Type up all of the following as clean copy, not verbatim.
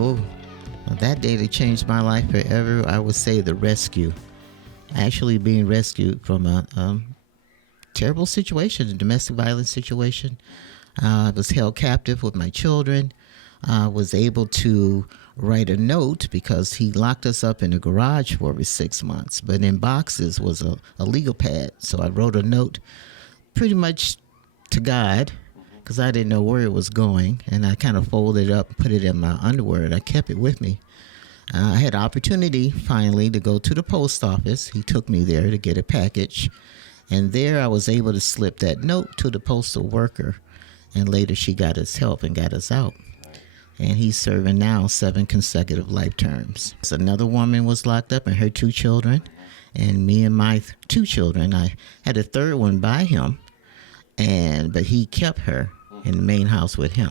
Oh, well, that day that changed my life forever, I would say the rescue. Actually being rescued from a terrible situation, a domestic violence situation. I was held captive with my children. I was able to write a note because he locked us up in a garage for over 6 months. But in boxes was a legal pad. So I wrote a note pretty much to God because I didn't know where it was going. And I kind of folded it up and put it in my underwear, and I kept it with me. I had an opportunity finally to go to the post office. He took me there to get a package. And there I was able to slip that note to the postal worker. And later she got us help and got us out. And he's serving now 7 consecutive life terms. So another woman was locked up and her 2 children. And me and my 2 children. I had a third one by him. But he kept her in the main house with him.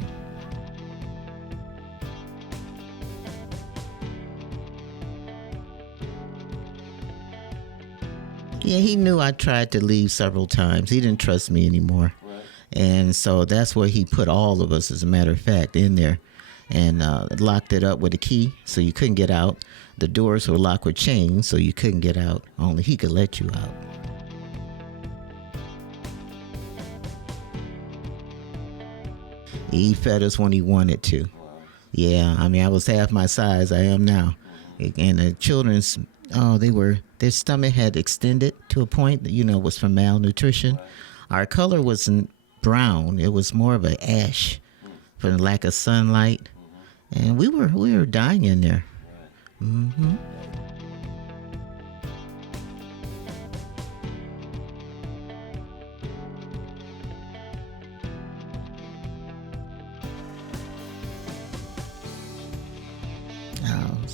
Yeah, he knew I tried to leave several times. He didn't trust me anymore. Right. And so that's where he put all of us, as a matter of fact, in there and locked it up with a key so you couldn't get out. The doors were locked with chains so you couldn't get out. Only he could let you out. He fed us when he wanted to. Yeah, I mean, I was half my size I am now. And the children's, their stomach had extended to a point that, was from malnutrition. Our color wasn't brown. It was more of an ash from the lack of sunlight. And we were dying in there. Mm-hmm.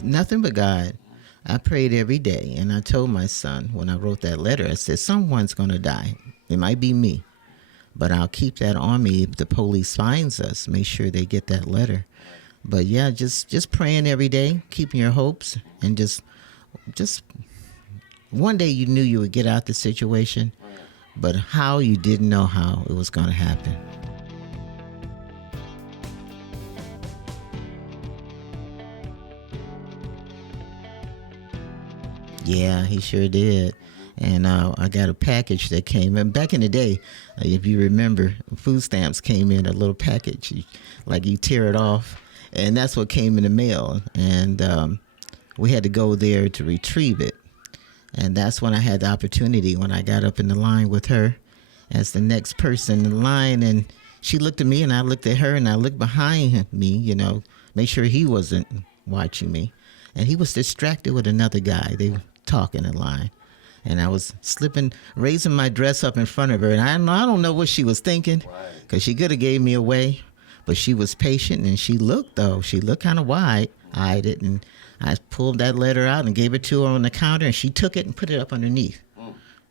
Nothing but God. I prayed every day, and I told my son when I wrote that letter, I said, someone's going to die. It might be me, but I'll keep that on me if the police finds us. Make sure they get that letter. But yeah, just praying every day, keeping your hopes, and just one day you knew you would get out the situation, but how you didn't know how it was going to happen. Yeah, he sure did. And I got a package that came in. Back in the day, if you remember, food stamps came in a little package. You tear it off. And that's what came in the mail. And we had to go there to retrieve it. And that's when I had the opportunity, when I got up in the line with her as the next person in line. And she looked at me and I looked at her and I looked behind me, make sure he wasn't watching me. And he was distracted with another guy. They were talking in line. And I was raising my dress up in front of her. And I don't know what she was thinking, because she could have gave me away. But she was patient, and she looked kind of wide-eyed it. And I pulled that letter out and gave it to her on the counter, and she took it and put it up underneath.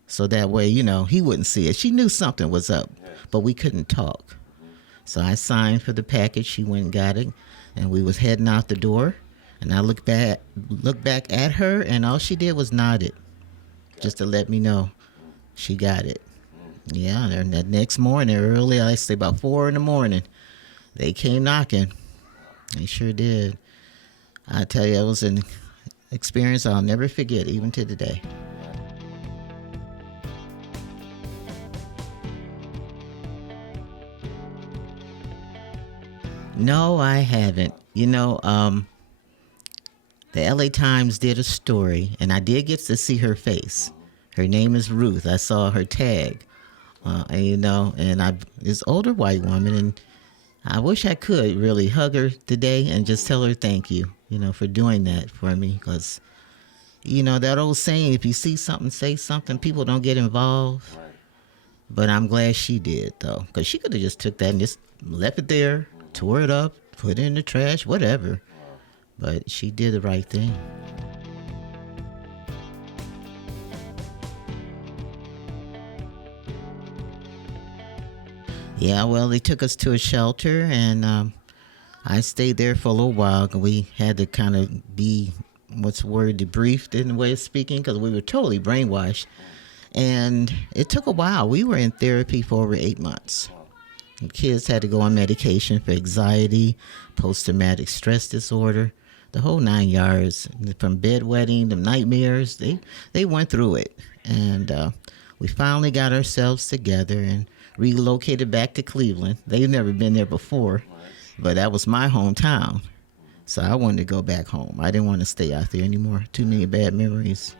So that way, he wouldn't see it. She knew something was up, but we couldn't talk. So I signed for the package. She went and got it, and we was heading out the door. And I looked back at her, and all she did was nodded, just to let me know she got it. Yeah, and that next morning, early, I say about 4 a.m, they came knocking. They sure did. I tell you, it was an experience I'll never forget, even to today. No, I haven't. The LA Times did a story, and I did get to see her face. Her name is Ruth. I saw her tag, this older white woman, and I wish I could really hug her today and just tell her thank you, for doing that for me. Because, that old saying, if you see something, say something. People don't get involved. Right. But I'm glad she did, though, because she could have just took that and just left it there, tore it up, put it in the trash, whatever. But she did the right thing. Yeah, well, they took us to a shelter, and I stayed there for a little while. We had to kind of be, debriefed in a way of speaking, because we were totally brainwashed. And it took a while. We were in therapy for over 8 months. Kids had to go on medication for anxiety, post-traumatic stress disorder, the whole 9 yards. From bedwetting to nightmares, they went through it. And we finally got ourselves together and relocated back to Cleveland. They've never been there before, but that was my hometown. So I wanted to go back home. I didn't want to stay out there anymore. Too many bad memories.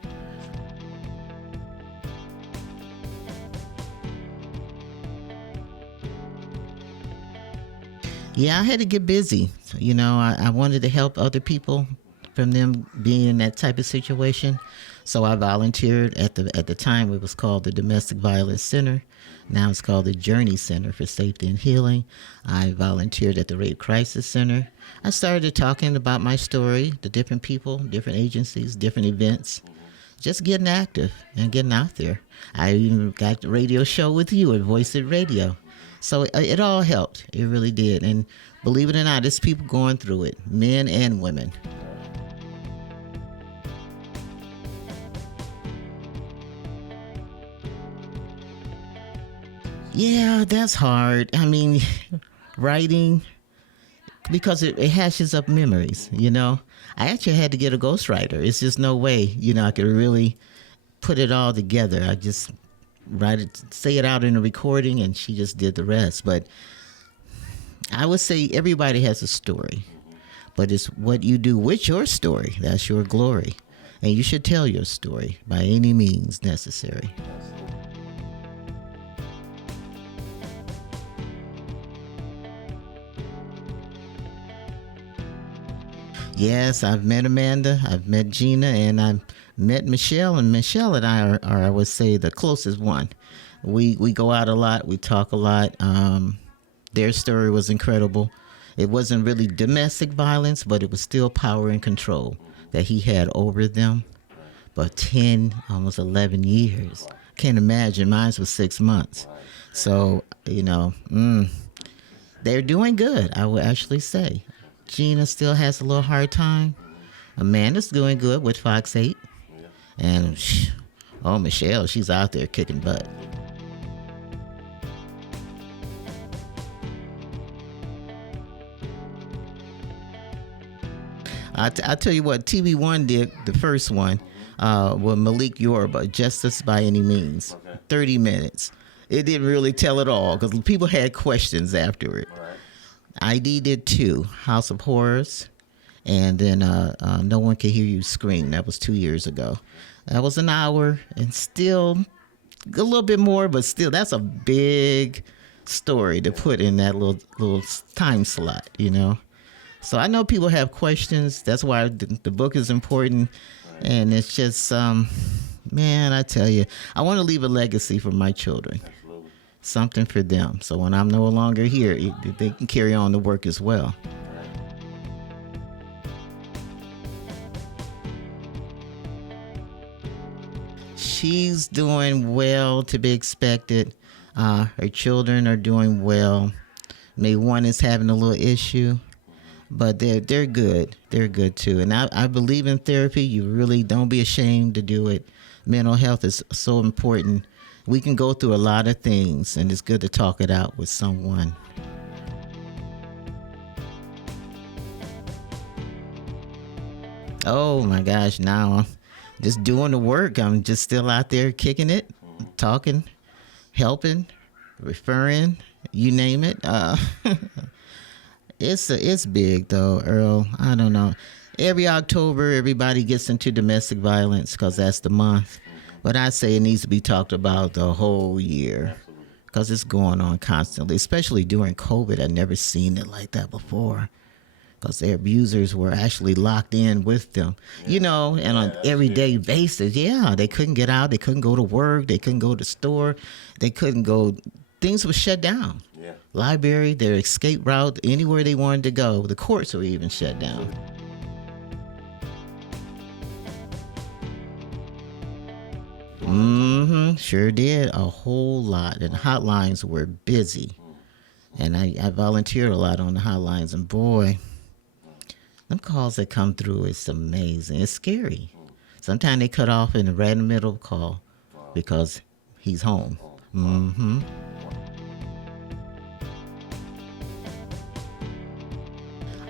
Yeah, I had to get busy. You know, I wanted to help other people from them being in that type of situation. So I volunteered at the time it was called the Domestic Violence Center. Now it's called the Journey Center for Safety and Healing. I volunteered at the Rape Crisis Center. I started talking about my story, the different people, different agencies, different events. Just getting active and getting out there. I even got the radio show with you at Voice It Radio. So it all helped. It really did. And believe it or not, there's people going through it, men and women. Yeah, that's hard. I mean, writing, because it hashes up memories, you know. I actually had to get a ghostwriter. It's just no way, you know, I could really put it all together. I just write it, say it out in a recording, and she just did the rest. But I would say everybody has a story, but it's what you do with your story. That's your glory. And you should tell your story by any means necessary. Yes, I've met Amanda, I've met Gina, and I've met Michelle. And Michelle and I are I would say, the closest one. We go out a lot, we talk a lot. Their story was incredible. It wasn't really domestic violence, but it was still power and control that he had over them. But 10, almost 11 years. Can't imagine. Mine was 6 months. So, you know, they're doing good, I would actually say. Gina still has a little hard time. Amanda's doing good with Fox 8. And, Michelle, she's out there kicking butt. I tell you what, TV1 did the first one with Malik Yoruba, Justice by Any Means, 30 minutes. It didn't really tell it all because people had questions after it. ID did 2, House of Horrors, and then No One Can Hear You Scream. That was 2 years ago. That was an hour, and still a little bit more, but still, that's a big story to put in that little time slot, you know. So I know people have questions. That's why the book is important, and it's just, man, I tell you, I want to leave a legacy for my children. Something for them. So when I'm no longer here, they can carry on the work as well. She's doing well, to be expected. Her children are doing well. Maybe one is having a little issue, but they're good. They're good too. And I believe in therapy. You really don't be ashamed to do it. Mental health is so important. We can go through a lot of things, and it's good to talk it out with someone. Oh my gosh, now I'm just doing the work. I'm just still out there kicking it, talking, helping, referring, you name it. It's big though, Earl. I don't know. Every October, everybody gets into domestic violence because that's the month. But I say it needs to be talked about the whole year because it's going on constantly, especially during COVID. I'd never seen it like that before because their abusers were actually locked in with them, you know, and on everyday basis. Yeah, they couldn't get out. They couldn't go to work. They couldn't go to the store. They couldn't go. Things were shut down. Library, their escape route, anywhere they wanted to go. The courts were even shut down. Sure did. A whole lot. And hotlines were busy. And I volunteered a lot on the hotlines. And boy, them calls that come through, it's amazing. It's scary. Sometimes they cut off in the right in the middle of the call because he's home.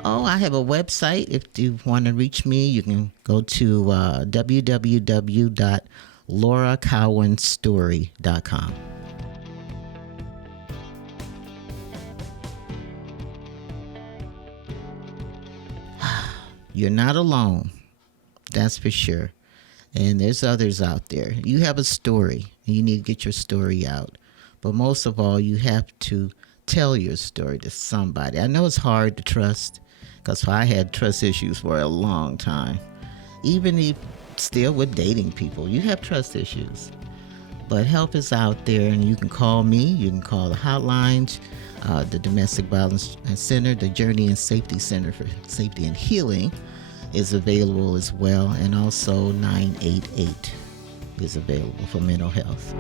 Oh, I have a website. If you want to reach me, you can go to www.lauracowanstory.com. You're not alone. That's for sure. And there's others out there. You have a story, and you need to get your story out. But most of all, you have to tell your story to somebody. I know it's hard to trust, because I had trust issues for a long time. Even if still with dating people, you have trust issues. But help is out there, and you can call me. You can call the hotlines, the Domestic Violence Center, the Journey and Safety Center for Safety and Healing is available as well, and also 988 is available for mental health.